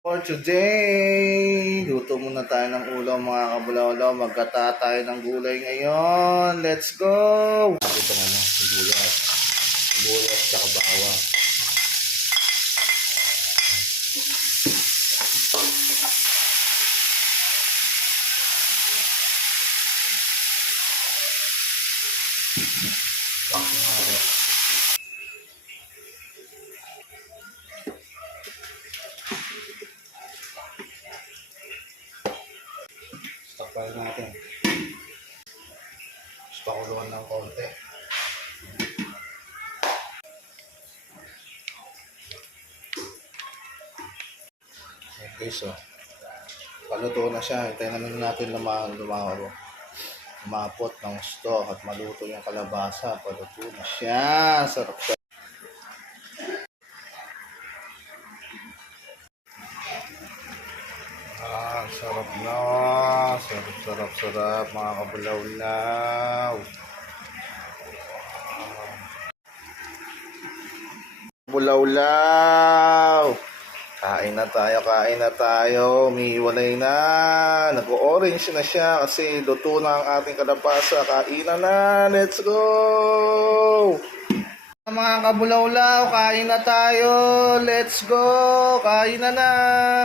For today, luto muna tayo ng ulam mga kabulaw-law. Magkata tayo ng gulay ngayon. Let's go! Ito na sibuyas. Sibuyas tsaka bawang. Takpan natin. Pakuluan ng konti. Okay, so paluto na siya. Hintayin naman natin lumapot ng gusto at maluto yung kalabasa. Paluto na siya. Sarap siya. Sarap na. Sarap mga kabulaw-law. Kabulaw-law. Kain na tayo. Umihiwalay na. Nag-orange na siya kasi luto na ang ating kalabasa. Kainan na. Let's go! Mga kabulaw-law, kain na tayo. Let's go! Kain na.